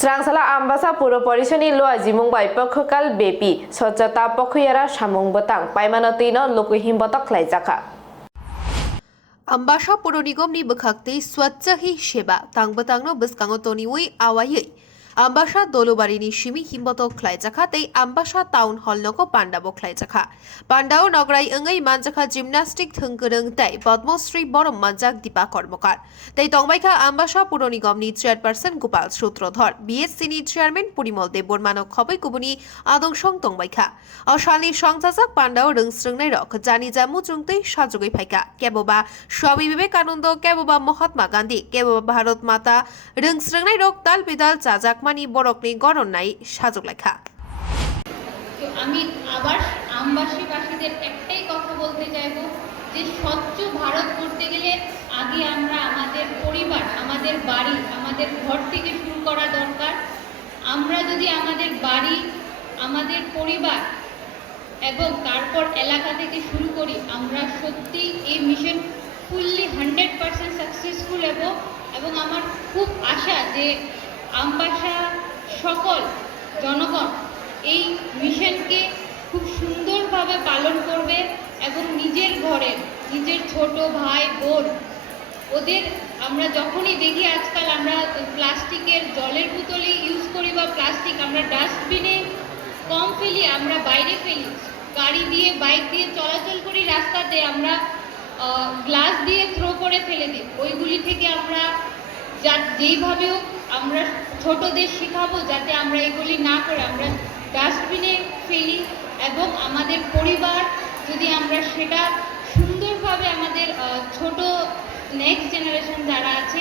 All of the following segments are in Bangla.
Srangsala ambasa puro porisoni loa jimung bai pokhokal bepi sojata pokhuyara samung botang paimanotino lokuhim botok laijaka. Ambasha Puro Nigomni Bakakti Swatsahi Sheba Tangbotangno Biskangotoniwi Awayi Ambasha Dolobarini Shimi Himboto Klaijaka Ambasha Town Hall Noko Pandabo Klaijaka Pandao Nograi Engai Manjaka Gymnastic Thungkurung Tai Padmosri Borom Manjak Dipa Kormokar Tai Tongbaika Ambasha Puro Nigomni Chairperson Gopal Sutrodhar BSC ni Chairman Purimol Debormano Khoboi Kubuni Adong Song Tongbaika Oshali Songjajak Pandao Rungsrungnai Rok Jani Jamu Jungtei Sajogai Phaika Keboba Swami Vivekananda Keboba Mahatma Gandhi Keboba Bharat Mata Rungsrungnai Rok Tal Bidal Chajakmani Borokni Goronnai Sajog Lekha আমি আবার আমবাসীবাসীদের একটাই কথা বলতে চাইবো যে স্বচ্ছ ভারত করতে গেলে আগে আমরা আমাদের পরিবার আমাদের বাড়ি আমাদের ঘর থেকে শুরু করা দরকার। আমরা যদি আমাদের বাড়ি আমাদের পরিবার এবং তারপর এলাকা থেকে শুরু করি আমরা সত্যি এই মিশন ফুললি 100% সাকসেসফুল এবং আমার খুব আশা যে আমবাসা সকল জনগণ এই মিশনকে খুব সুন্দরভাবে পালন করবে এবং নিজের ঘরে নিজের ছোট ভাই বোন ওদের আমরা যখনই দেখি আজকাল আমরা প্লাস্টিকের জলের বোতলে ইউজ করি বা প্লাস্টিক আমরা ডাস্টবিনে কম ফেলি আমরা বাইরে ফেলি গাড়ি দিয়ে বাইক দিয়ে চলাচল করি রাস্তাতে আমরা গ্লাস দিয়ে থ্রো করে ফেলে দিই ওইগুলি থেকে আমরা যেইভাবে হোক আমরা ছোটদের শেখাবো যাতে আমরা এগুলি না করে আমরা ডাস্টবিনে ফেলি এবং আমাদের পরিবার যদি আমরা সেটা সুন্দরভাবে আমাদের ছোট নেক্সট জেনারেশন যারা আছে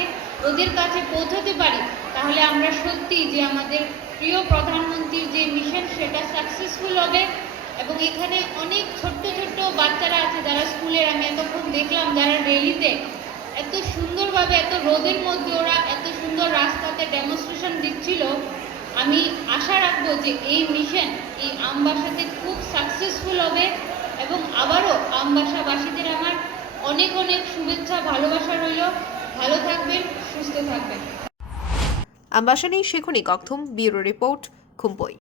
ওদের কাছে পৌঁছাতে পারি তাহলে আমরা সত্যি যে আমাদের প্রিয় প্রধানমন্ত্রীর যে মিশন সেটা সাকসেসফুল হবে এবং এখানে অনেক ছোট্ট ছোট্ট বাচ্চারা আছে যারা স্কুলের আমি এতক্ষণ দেখলাম যারা র্যালিতে এত সুন্দরভাবে এত রোদের মধ্যে ওরা এত সুন্দর রাস্তাতে ডেমনস্ট্রেশন দিচ্ছিল আমি আশা রাখবো যে এই মিশন এই আমবাসাতে খুব সাকসেসফুল হবে এবং আবারও আমবাসাবাসীদের আমার অনেক অনেক শুভেচ্ছা ভালোবাসা রইল ভালো থাকবেন সুস্থ থাকবেন Ambashani Shekhuni Kokthum Bureau Report Kumpoi